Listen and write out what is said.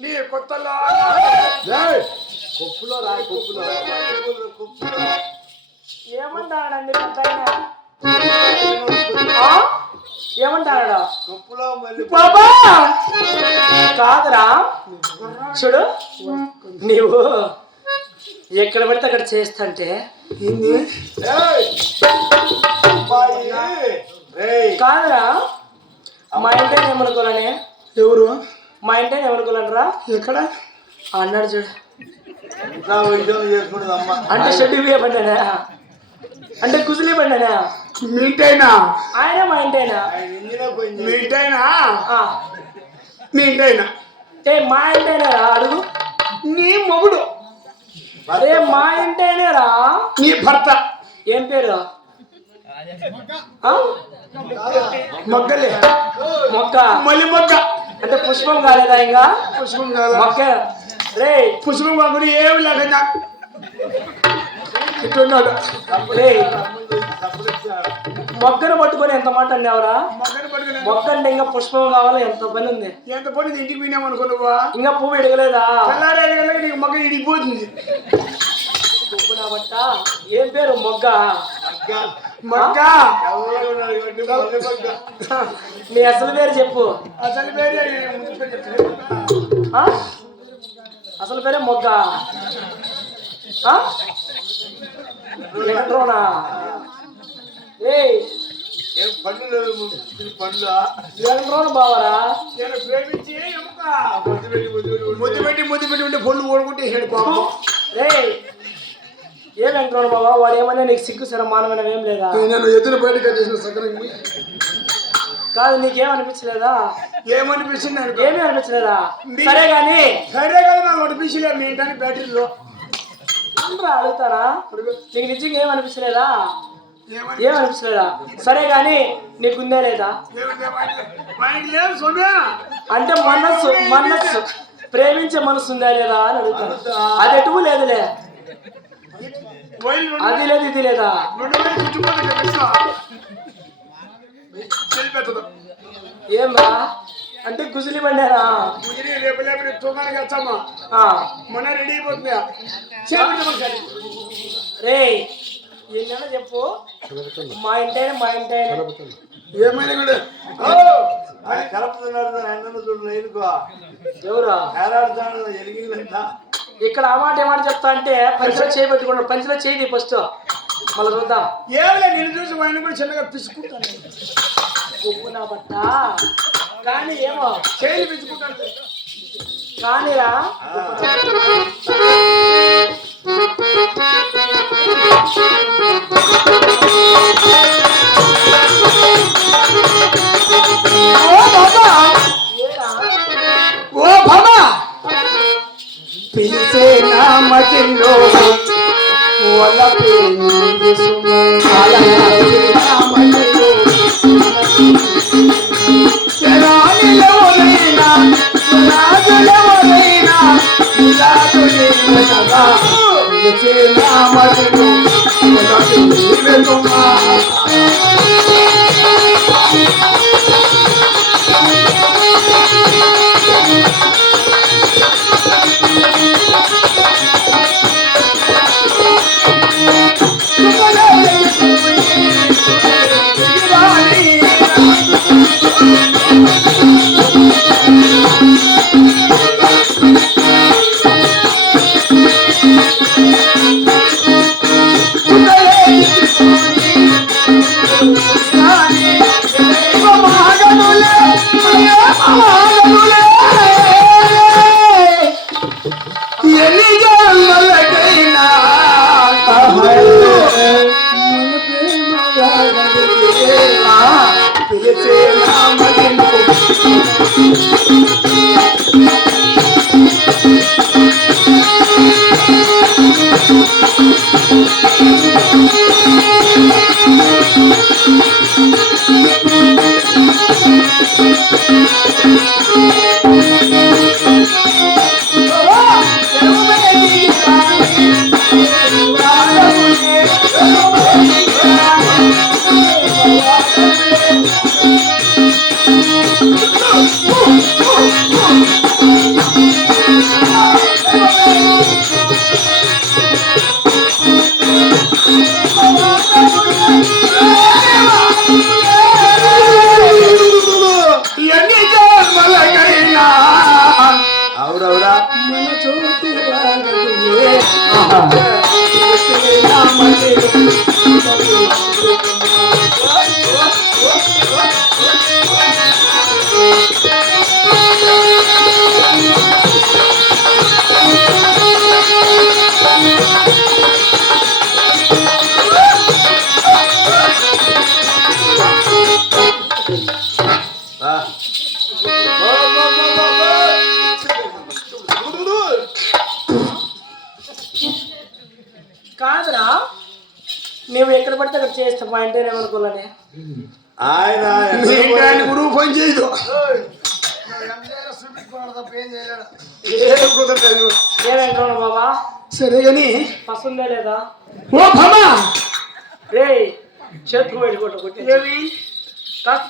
నీ కొత్తలో కొప్పులో రా కొప్పులో ఏమంటాడండి ఏమంటాడా కొప్పులో మళ్ళీ బాబా కాదురా చూడు నీవు ఎక్కడ పడితే అక్కడ చేస్తంటే కాదురా మా ఇంటిని ఏమనుకోవాలని ఎవరు మా ఇంటిని ఏమనుకోవాలనరా ఎక్కడ అన్నాడు చూడు చేసుకుంటుంది అమ్మ అంటే షెడ్డి పడ్డానా అంటే కుజిలీ పడ్డానా మీటైనా ఆయన మా ఇంటైనా మీటైనా మీ ఇంటైనా ఏ మా ఇంటైనా అడుగు నీ మొగుడు అరే మా ఇంటైనారా నీ భర్త ఏం పేరు మొగ్గలే మొక్క మళ్ళీ మొగ్గ అంటే పుష్పం కాలేదా ఇంకా పుష్పం కాదా మొక్క రే పుష్పం కాకుండా ఏమి లేకుండా ఇట్టున్నాడు రే మొక్కను పట్టుకొని ఎంత మాట అన్నావురా మొక్క అంటే ఇంకా పుష్పం కావాలి ఎంత పని ఉంది ఎంత పని ఇంటికి పోయినామనుకున్నావా ఇంకా పువ్వు ఎడగలేదా నీకు మొగ్గ ఇడిగిపోతుంది బట్ట ఏం పేరు మొగ్గ మొగ్గ మీ అసలు పేరు చెప్పు అసలు పేరు అసలు పేరే మొగ్గ ఎలక్ట్రోనా పండ్లు పండ్లు ఎలక్ట్రోన్ బావరా ప్రేమించి ముద్దు పెట్టి ఉంటే పొల్లు ఓడుకుంటే రే ఏ వెంకటరమణ బాబా వాడు ఏమన్నా నీకు సిగ్గు సరే మానవనం ఏం లేదా నేను ఎదురు బయట కట్టేసిన సకరం కాదు నీకేమనిపించలేదా ఏమనిపించింది ఏమీ అనిపించలేదా సరే కానీ నాకు అనిపించలే మీ ఇంటానికి బ్యాటరీలో అడుగుతారా నీకు నిజంగా ఏమనిపించలేదా ఏమనిపించలేదా సరే కానీ నీకుందే లేదా అంటే మనస్సు ప్రేమించే మనస్సు ఉందా లేదా అని అడుగుతాను అది ఎటువు లేదులే అది లేదు ఇది లేదా ఏమా అంటే గుజులి బండారా రేపు తూకానికి వచ్చామా మొన్న రెడీ అయిపోతుందా రే ఏంటన్నా చెప్పు మా ఇంటైనా ఏమైనా కూడా ఎవరా ఇక్కడ ఆ మాట ఏమాట చెప్తా అంటే పంచలో చేయి పెట్టుకున్నాడు పంచలో చేయి ఫస్ట్ మళ్ళీ చూద్దాం ఏమైనా నేను చూసి ఆయన కూడా చిన్నగా పిసుకుంటాను ఉప్పు నా బట్ట కానీ ఏమో చేయి పిసుకుంటాను కానీరా ఓ బాబా పిలిచే నా మధ్యలో నువ్వు ఎక్కడ పడితే అక్కడ చేస్తా పాయింట్ ఏమనుకోవాలని ఆయన నీ ఇంటి గురువు పని చేయదు ఏం కుదరలేదు. ఏమంటున్నావు బాబా సరే గాని పసుందే లేదా ఓ బాబా రే చేతులు పెట్టుకోట కొట్టి కాస్త